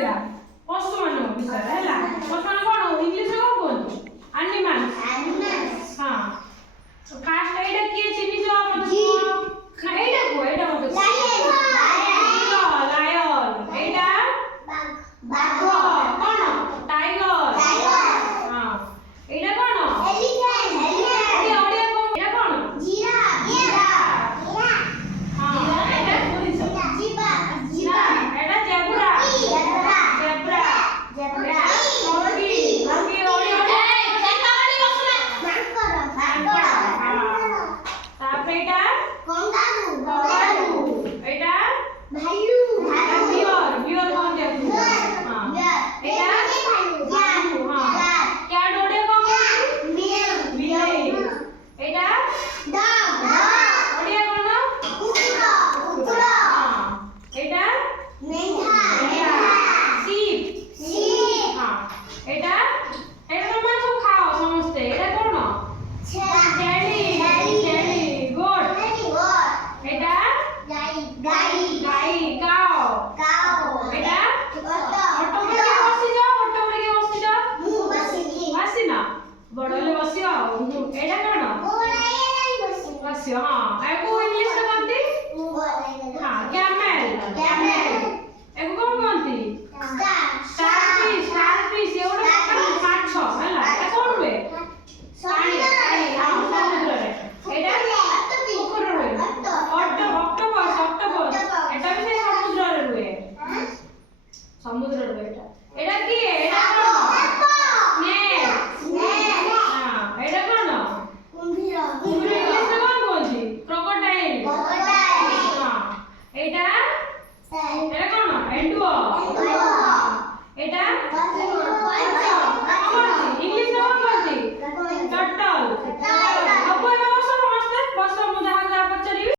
ପଢିବା ପଶୁମାନଙ୍କ ବିଷୟରେ ହେଲା। ପଶୁମାନେ କଣ ଇଂଲିଶରେ କଣ କୁହନ୍ତି? ଆନିମାଲ୍ସ। ହଁ ଫାର୍ଷ୍ଟ ଏଇଟା କିଏ ଚିହ୍ନିଛ ମତେ କୁହ? ନା ଏଇଟା କୁହ, ଏଇଟା ମତେ କୁହ। ଲାୟନ। ଏଇଟା ବାଘ। କଣ? ଟାଇଗର। ହଁ ଏଇଟା କଣ? ଏଲିଫେଣ୍ଟ। ଓଡିଆ ଓଡିଆ କଣ? ଏଇଟା କଣ? ଜିରାଫ। ହଁ ଏଇଟା ଏଇଟା ଜେବ୍ରା। ମଙ୍କି। ଓଡିଆ ଓଡିଆ। ତାପରେ ଏଇଟା କଙ୍ଗାରୁ। ଏଇଟା ଭାଲୁ। ବିୟର କହନ୍ତି ଆକୁ। ହଁ ଏଇଟା ଭାଲୁ। ହଁ କ୍ୟାଟ୍ ଓଡିଆ କଣ କହନ୍ତି? ବିଲେଇ। ଏଇଟା ଡଗ୍। ଓଡିଆ କଣ? କୁକୁର। ହଁ ଏଇଟା ମେଣ୍ଢା। ଶିପ୍। ହଁ ଏଇଟା ତମେ ସବୁ ଖାଅ ସମସ୍ତେ। ଏଇଟା କଣ? ଛେଳି। ଗୋଟ୍। ଏଇଟା ଗାଈ। କାଓ। ଏଇଟା ଅଟୋ ଉପରେ କିଏ ବସିଛ? ବସିନ? ବଡ ହେଲେ ବସିବ ଆଉ। ଏଇଟା କଣ? ବସିବ। ହଁ ଏକୁ ଇଂଲିଶରେ କହନ୍ତି? ହଁ କ୍ୟାମେଲ। ଏକୁ କଣ କହନ୍ତି? ଷ୍ଟାରଫିଶ। ଏଗୁଡା ମାଛ ହେଲା। ଏଟା କଣ ରୁହେ? ପାଣି। ହଁ ସମୁଦ୍ରରେ। ଏଇଟା ପୋଖରୀରେ ରୁହେ। ଅକ୍ଟୋପସ। ଏଟା ବି ସେଇ ସମୁଦ୍ରରେ ରୁହେ। ସମୁଦ୍ରରେ ରୁହେ ଏଟା।